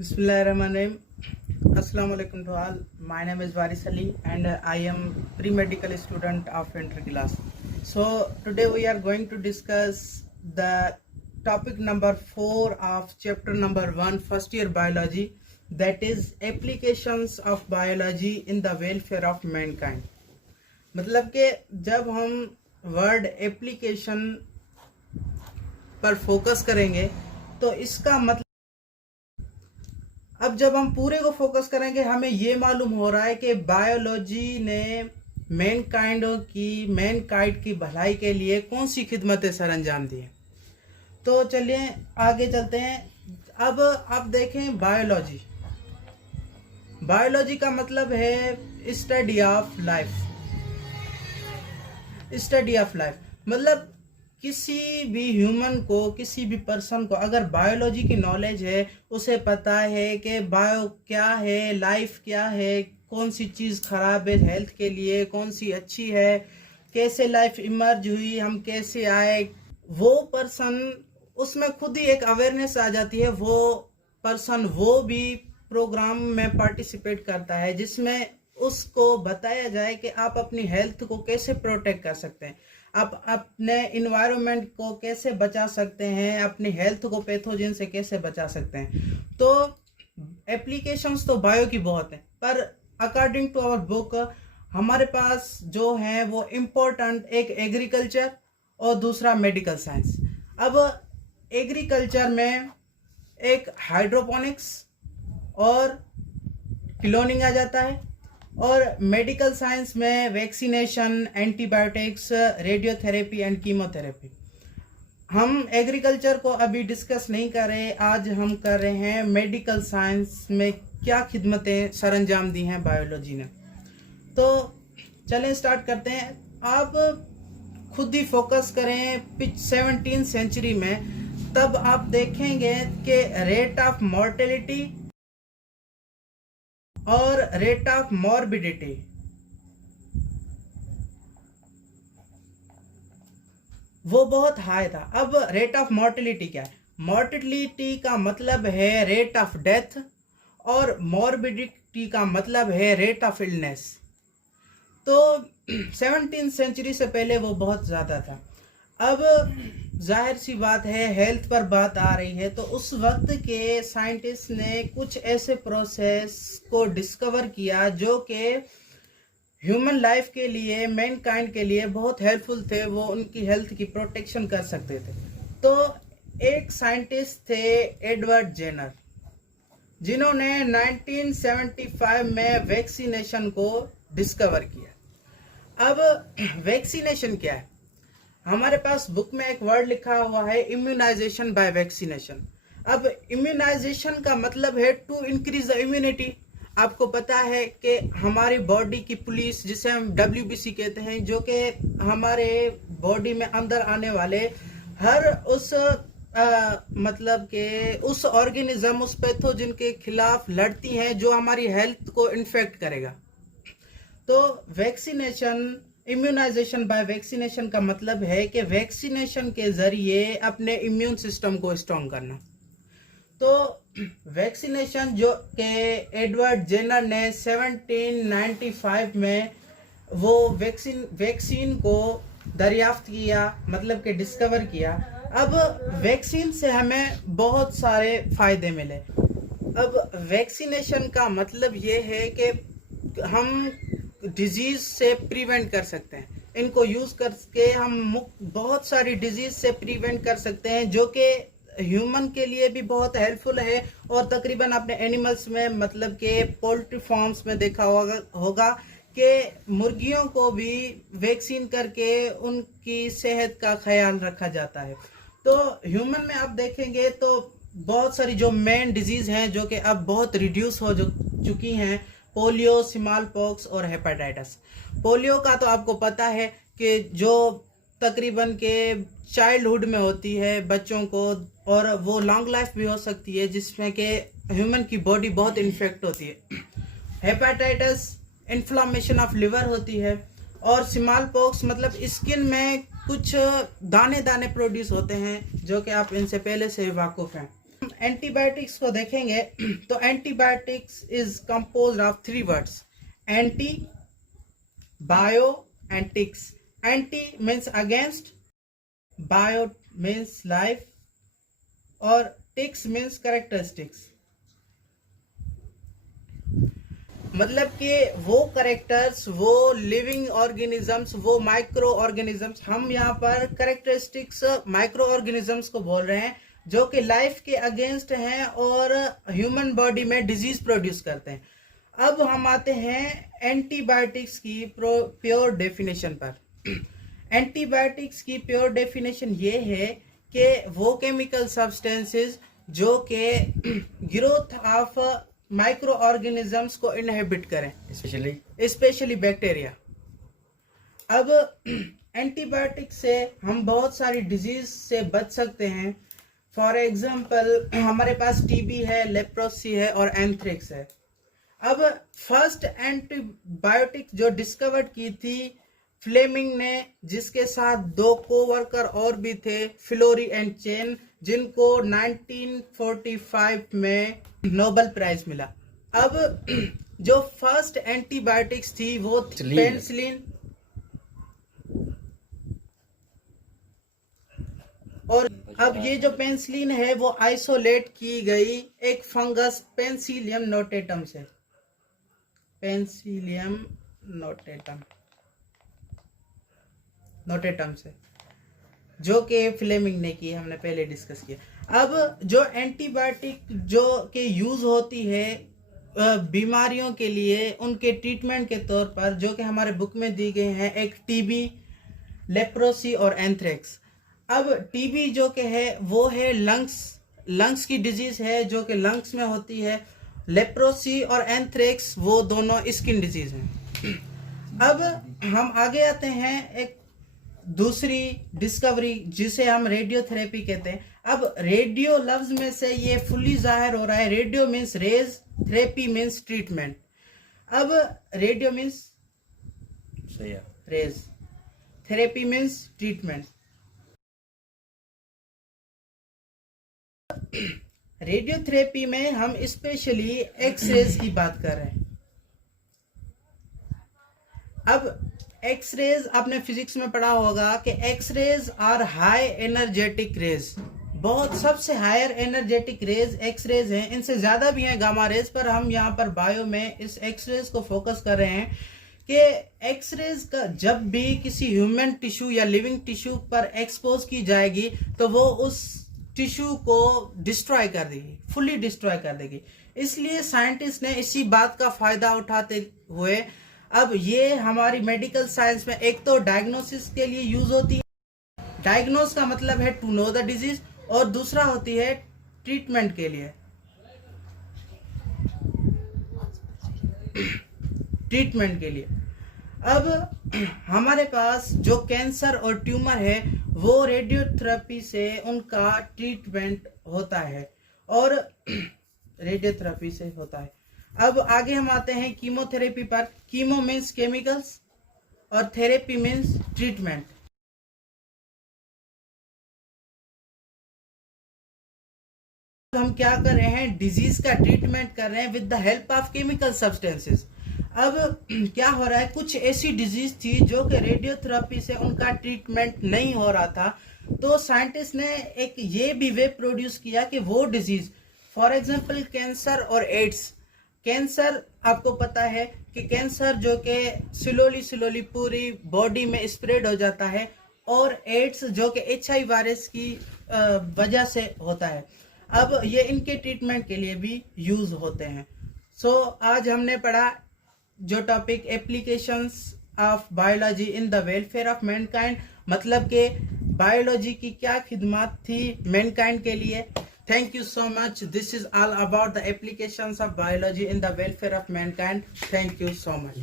Bismillahirrahmanirrahim. Assalamu alaikum to all. My name is Waris Ali and I am pre-medical student of entry class. So today we are going to discuss the topic number 4 of chapter number 1 first year biology, that is applications of biology in the welfare of mankind. मतलब कि जब हम word application पर focus करेंगे तो इसका मतलब अब जब हम पूरे को फोकस करेंगे हमें ये मालूम हो रहा है कि बायोलॉजी ने मैनकाइंड की भलाई के लिए कौन सी खिदमतें सर अंजाम दी हैं। तो चलिए आगे चलते हैं। अब आप देखें बायोलॉजी का मतलब है स्टडी ऑफ लाइफ। मतलब किसी भी ह्यूमन को, किसी भी पर्सन को अगर बायोलॉजी की नॉलेज है, उसे पता है कि बायो क्या है, लाइफ क्या है, कौन सी चीज़ खराब है हेल्थ के लिए, कौन सी अच्छी है, कैसे लाइफ इमर्ज हुई, हम कैसे आए, वो पर्सन उसमें खुद ही एक अवेयरनेस आ जाती है। वो पर्सन वो भी प्रोग्राम में पार्टिसिपेट करता है जिसमें उसको बताया जाए कि आप अपनी हेल्थ को कैसे प्रोटेक्ट कर सकते हैं, आप अपने इन्वायरमेंट को कैसे बचा सकते हैं, अपनी हेल्थ को पैथोजन से कैसे बचा सकते हैं। तो एप्लीकेशंस तो बायो की बहुत हैं, पर अकॉर्डिंग टू आवर बुक हमारे पास जो है वो इम्पोर्टेंट एक एग्रीकल्चर और दूसरा मेडिकल साइंस। अब एग्रीकल्चर में एक हाइड्रोपोनिक्स और क्लोनिंग आ जाता है, और मेडिकल साइंस में vaccination, antibiotics, radiotherapy and chemotherapy. हम एग्रीकल्चर को अभी डिस्कस नहीं कर रहे, आज हम कर रहे हैं मेडिकल साइंस में क्या खिदमतें सरअंजाम दी हैं बायोलॉजी ने। तो चलें स्टार्ट करते हैं। आप खुद ही फोकस करें 17th सेंचुरी में, तब आप देखेंगे कि रेट ऑफ मॉर्टेलिटी और रेट ऑफ मॉर्बिडिटी वो बहुत हाई था। अब रेट ऑफ मॉर्टेलिटी क्या है? मॉर्टेलिटी का मतलब है रेट ऑफ डेथ और मॉर्बिडिटी का मतलब है रेट ऑफ इलनेस। तो 17th सेंचुरी से पहले वो बहुत ज़्यादा था। अब जाहिर सी बात है हेल्थ पर बात आ रही है, तो उस वक्त के साइंटिस्ट ने कुछ ऐसे प्रोसेस को डिस्कवर किया जो कि ह्यूमन लाइफ के लिए, मैनकाइंड के लिए बहुत हेल्पफुल थे, वो उनकी हेल्थ की प्रोटेक्शन कर सकते थे। तो एक साइंटिस्ट थे एडवर्ड जेनर, जिन्होंने 1975 में वैक्सीनेशन को डिस्कवर किया। अब वैक्सीनेशन क्या है? हमारे पास बुक में एक वर्ड लिखा हुआ है इम्यूनाइजेशन बाय वैक्सीनेशन। अब इम्यूनाइजेशन का मतलब है टू इंक्रीज द इम्यूनिटी। आपको पता है कि हमारी बॉडी की पुलिस, जिसे हम WBC कहते हैं, जो कि हमारे बॉडी में अंदर आने वाले हर उस मतलब के उस ऑर्गेनिज्म, उस पैथोजन के खिलाफ लड़ती हैं जो हमारी हेल्थ को इन्फेक्ट करेगा। तो वैक्सीनेशन, इम्यूनाइजेशन बाय वैक्सीनेशन का मतलब है कि वैक्सीनेशन के जरिए अपने इम्यून सिस्टम को स्ट्रॉन्ग करना। तो वैक्सीनेशन जो कि एडवर्ड जेनर ने 1795 में वो वैक्सीन को दरियाफ्त किया, मतलब कि डिस्कवर किया। अब वैक्सीन से हमें बहुत सारे फायदे मिले। अब वैक्सीनेशन का मतलब ये है कि हम डिजीज से प्रिवेंट कर सकते हैं। इनको यूज करके हम बहुत सारी डिजीज से प्रिवेंट कर सकते हैं, जो कि ह्यूमन के लिए भी बहुत हेल्पफुल है। और तकरीबन आपने एनिमल्स में, मतलब के पोल्ट्री फार्म्स में देखा होगा कि मुर्गियों को भी वैक्सीन करके उनकी सेहत का ख्याल रखा जाता है। तो ह्यूमन में आप देखेंगे तो बहुत सारी जो मेन डिजीज हैं जो कि अब बहुत रिड्यूस हो चुकी हैं, पोलियो, स्मॉल पॉक्स और हेपेटाइटिस। पोलियो का तो आपको पता है कि जो तकरीबन के चाइल्डहुड में होती है बच्चों को, और वो लॉन्ग लाइफ भी हो सकती है, जिसमें कि ह्यूमन की बॉडी बहुत इन्फेक्ट होती है। हेपेटाइटिस इन्फ्लामेशन ऑफ लिवर होती है, और स्मॉल पॉक्स मतलब स्किन में कुछ दाने दाने प्रोड्यूस होते हैं, जो कि आप इनसे पहले से वाकुफ हैं। एंटीबायोटिक्स को देखेंगे तो antibiotics is composed of 3 words, anti, bio and tics. Anti means against, bio means life और टिक्स मीन्स कैरेक्टरिस्टिक्स। मतलब कि वो करेक्टर्स, वो लिविंग ऑर्गेनिजम्स, वो माइक्रो ऑर्गेनिजम्स, हम यहाँ पर कैरेक्टरिस्टिक्स माइक्रो ऑर्गेनिजम्स को बोल रहे हैं जो कि लाइफ के अगेंस्ट हैं और ह्यूमन बॉडी में डिजीज प्रोड्यूस करते हैं। अब हम आते हैं एंटीबायोटिक्स की प्योर डेफिनेशन पर। एंटीबायोटिक्स की प्योर डेफिनेशन ये है कि वो केमिकल सब्सटेंसेस जो कि ग्रोथ ऑफ माइक्रो ऑर्गेनिजम्स को इनहिबिट करें, स्पेशली बैक्टीरिया। अब एंटीबायोटिक से हम बहुत सारी डिजीज से बच सकते हैं। फॉर एग्जांपल हमारे पास टीबी है, लेप्रोसी है और एंथ्रेक्स है। अब फर्स्ट एंटीबायोटिक जो डिस्कवर की थी फ्लेमिंग ने, जिसके साथ 2 कोवर्कर और भी थे, फ्लोरी एंड चेन, जिनको 1945 में नोबेल प्राइज मिला। अब जो फर्स्ट एंटीबायोटिक्स थी वो पेनिसिलिन, और अब ये जो पेनिसिलिन है वो आइसोलेट की गई एक फंगस पेनिसिलियम नोटेटम से, पेनिसिलियम नोटेटम से, जो कि फ्लेमिंग ने की, हमने पहले डिस्कस किया। अब जो एंटीबायोटिक जो के यूज होती है बीमारियों के लिए, उनके ट्रीटमेंट के तौर पर, जो कि हमारे बुक में दी गए हैं, एक टीबी, लेप्रोसी और एंथ्रेक्स। अब टीबी जो कि है वो है लंग्स की डिजीज है, जो कि लंग्स में होती है। लेप्रोसी और एंथ्रेक्स वो दोनों स्किन डिजीज हैं। अब हम आगे आते हैं एक दूसरी डिस्कवरी जिसे हम रेडियोथेरेपी कहते हैं। अब रेडियो लफ्ज में से ये फुली जाहिर हो रहा है, radio means rays, therapy means treatment. अब radio means rays, therapy means treatment. Radiotherapy में हम स्पेशली एक्सरेज की बात कर रहे हैं। अब एक्सरेज आपने फिजिक्स में पढ़ा होगा कि X-rays are high energetic rays, बहुत सबसे हायर एनर्जेटिक रेज एक्सरेज हैं। इनसे ज़्यादा भी हैं गामा रेज, पर हम यहाँ पर बायो में इस एक्सरेज को फोकस कर रहे हैं कि एक्सरेज का जब भी किसी ह्यूमन टिश्यू या लिविंग टिश्यू पर एक्सपोज की जाएगी तो वो उस टिश्यू को डिस्ट्रॉय कर देगी, फुली डिस्ट्रॉय कर देगी। इसलिए साइंटिस्ट ने इसी बात का फायदा उठाते हुए अब ये हमारी मेडिकल साइंस में एक तो डायग्नोसिस के लिए यूज होती है, डायग्नोस का मतलब है टू नो द डिजीज, और दूसरा होती है ट्रीटमेंट के लिए, ट्रीटमेंट के लिए। अब हमारे पास जो कैंसर और ट्यूमर है वो रेडियोथेरेपी से उनका ट्रीटमेंट होता है, और रेडियोथेरेपी से होता है। अब आगे हम आते हैं कीमोथेरेपी पर। कीमो मीन्स केमिकल्स और थेरेपी मीन्स ट्रीटमेंट। हम क्या कर रहे हैं, डिजीज का ट्रीटमेंट कर रहे हैं with the help of chemical substances. अब क्या हो रहा है, कुछ ऐसी डिजीज थी जो कि रेडियोथेरेपी से उनका ट्रीटमेंट नहीं हो रहा था, तो साइंटिस्ट ने एक ये भी वे प्रोड्यूस किया कि वो डिजीज, फॉर एग्जांपल कैंसर और एड्स। कैंसर आपको पता है कि कैंसर जो कि स्लोली पूरी बॉडी में स्प्रेड हो जाता है, और एड्स जो कि HIV वायरस की वजह से होता है। अब ये इनके ट्रीटमेंट के लिए भी यूज होते हैं। सो आज हमने पढ़ा जो topic applications of biology in the welfare of Mankind, मतलब कि बायोलॉजी की क्या खिदमत थी मैनकाइंड के लिए। Thank you so much. This is all about the applications of biology in the welfare of mankind. Thank you so much.